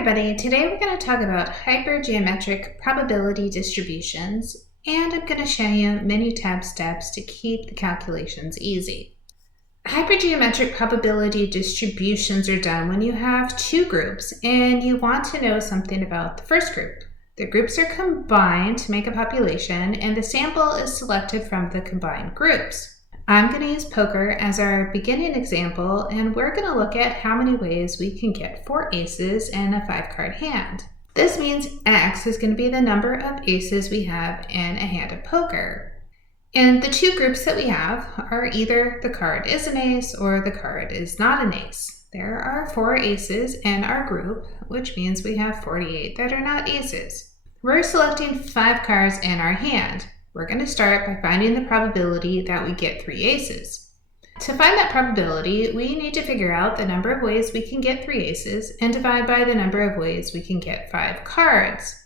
everybody, today we're going to talk about hypergeometric probability distributions, and I'm going to show you Minitab steps to keep the calculations easy. Hypergeometric probability distributions are done when you have two groups and you want to know something about the first group. The groups are combined to make a population and the sample is selected from the combined groups. I'm going to use poker as our beginning example, and we're going to look at how many ways we can get 4 aces and a 5-card hand. This means X is going to be the number of aces we have in a hand of poker. And the two groups that we have are either the card is an ace or the card is not an ace. There are 4 aces in our group, which means we have 48 that are not aces. We're selecting 5 cards in our hand. We're going to start by finding the probability that we get 3 aces. To find that probability, we need to figure out the number of ways we can get 3 aces and divide by the number of ways we can get 5 cards.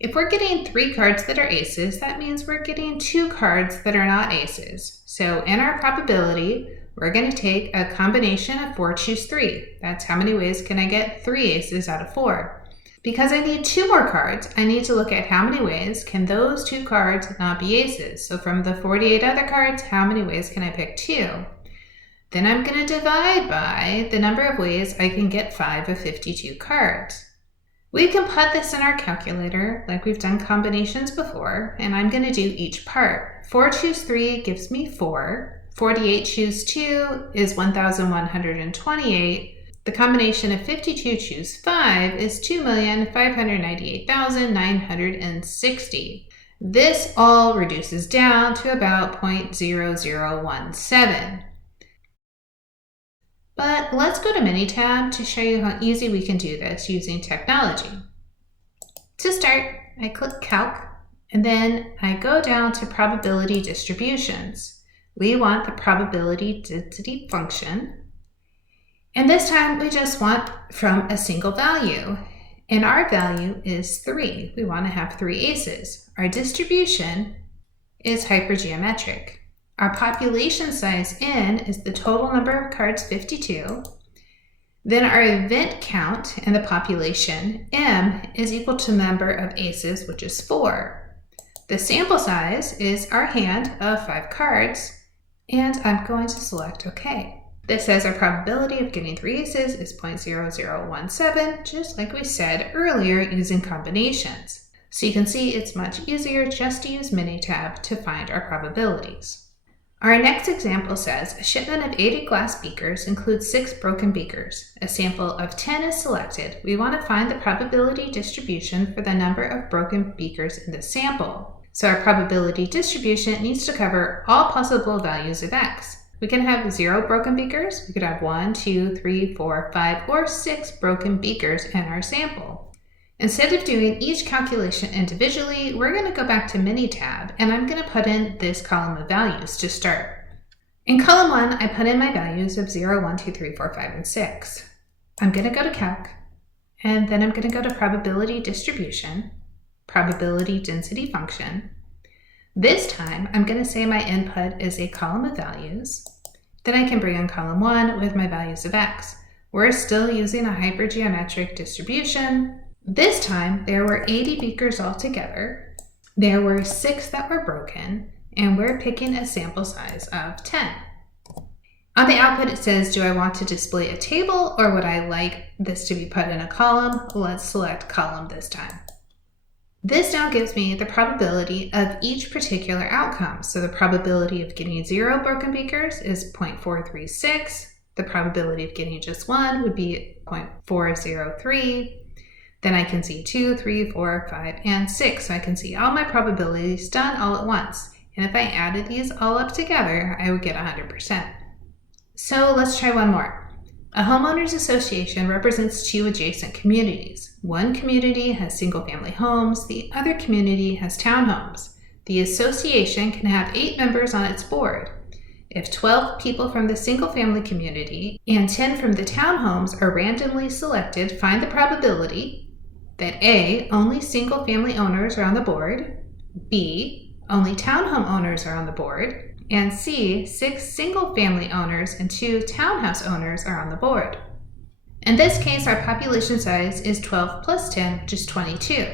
If we're getting 3 cards that are aces, that means we're getting 2 cards that are not aces. So in our probability, we're going to take a combination of 4 choose 3. That's how many ways can I get 3 aces out of 4. Because I need 2 more cards, I need to look at how many ways can those 2 cards not be aces. So from the 48 other cards, how many ways can I pick 2? Then I'm going to divide by the number of ways I can get 5 of 52 cards. We can put this in our calculator like we've done combinations before, and I'm going to do each part. 4 choose 3 gives me 4. 48 choose 2 is 1,128. The combination of 52 choose 5 is 2,598,960. This all reduces down to about 0.0017. But let's go to Minitab to show you how easy we can do this using technology. To start, I click Calc, and then I go down to Probability Distributions. We want the probability density function. And this time we just want from a single value. And our value is 3. We want to have 3 aces. Our distribution is hypergeometric. Our population size N is the total number of cards, 52. Then our event count in the population, M, is equal to the number of aces, which is 4. The sample size is our hand of 5 cards, and I'm going to select OK. This says our probability of getting 3 aces is 0.0017, just like we said earlier using combinations. So you can see it's much easier just to use Minitab to find our probabilities. Our next example says a shipment of 80 glass beakers includes 6 broken beakers. A sample of 10 is selected. We want to find the probability distribution for the number of broken beakers in the sample. So our probability distribution needs to cover all possible values of X. We can have 0 broken beakers, we could have 1, 2, 3, 4, 5, or 6 broken beakers in our sample. Instead of doing each calculation individually, we're going to go back to Minitab, and I'm going to put in this column of values to start. In column 1, I put in my values of 0, 1, 2, 3, 4, 5, and 6. I'm going to go to Calc, and then I'm going to go to Probability Distribution, Probability Density Function. This time, I'm going to say my input is a column of values. Then I can bring in column 1 with my values of X. We're still using a hypergeometric distribution. This time, there were 80 beakers altogether. There were 6 that were broken, and we're picking a sample size of 10. On the output, it says, do I want to display a table or would I like this to be put in a column? Let's select column this time. This now gives me the probability of each particular outcome. So the probability of getting 0 broken beakers is 0.436. The probability of getting just 1 would be 0.403. Then I can see 2, 3, 4, 5, and 6. So I can see all my probabilities done all at once. And if I added these all up together, I would get 100%. So let's try one more. A homeowners association represents 2 adjacent communities. One community has single-family homes, the other community has townhomes. The association can have 8 members on its board. If 12 people from the single-family community and 10 from the townhomes are randomly selected, find the probability that A, only single-family owners are on the board, B, only townhome owners are on the board, and C, 6 single-family owners and 2 townhouse owners are on the board. In this case, our population size is 12 plus 10, which is 22.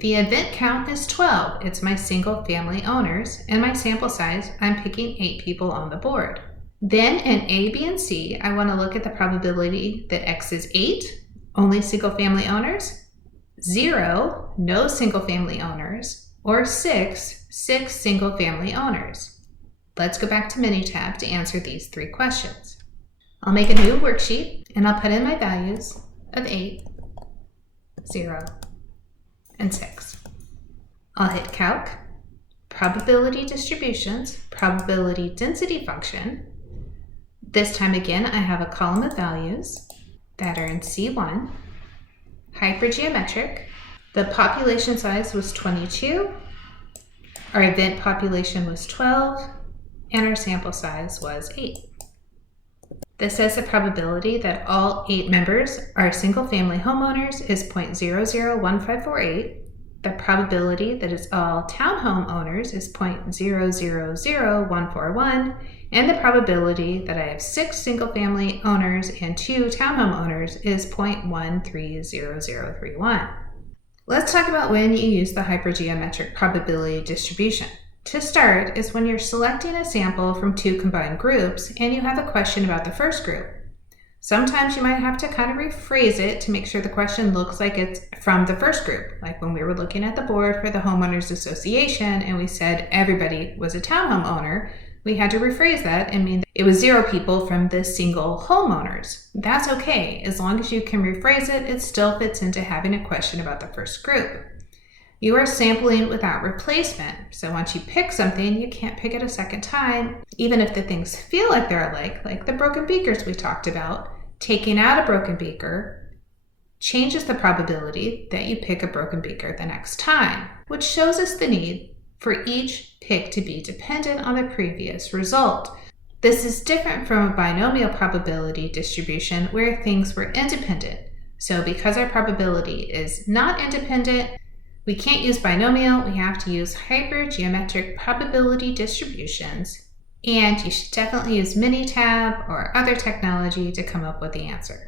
The event count is 12. It's my single family owners, and my sample size, I'm picking 8 people on the board. Then in A, B, and C, I want to look at the probability that X is 8, only single family owners, 0, no single family owners, or 6 single family owners. Let's go back to Minitab to answer these 3 questions. I'll make a new worksheet and I'll put in my values of 8, 0, and 6. I'll hit Calc, Probability Distributions, Probability Density Function. This time again, I have a column of values that are in C1, Hypergeometric. The population size was 22, our event population was 12, and our sample size was 8. This says the probability that all 8 members are single-family homeowners is 0.001548. The probability that it's all townhome owners is 0.000141. And the probability that I have 6 single-family owners and 2 townhome owners is 0.130031. Let's talk about when you use the hypergeometric probability distribution. To start is when you're selecting a sample from 2 combined groups and you have a question about the first group. Sometimes you might have to kind of rephrase it to make sure the question looks like it's from the first group. Like when we were looking at the board for the homeowners association and we said everybody was a townhome owner, we had to rephrase that and mean that it was 0 people from the single homeowners. That's okay. As long as you can rephrase it, it still fits into having a question about the first group. You are sampling without replacement. So once you pick something, you can't pick it a second time. Even if the things feel like they're alike, like the broken beakers we talked about, taking out a broken beaker changes the probability that you pick a broken beaker the next time, which shows us the need for each pick to be dependent on the previous result. This is different from a binomial probability distribution where things were independent. So because our probability is not independent, we can't use binomial, we have to use hypergeometric probability distributions, and you should definitely use Minitab or other technology to come up with the answer.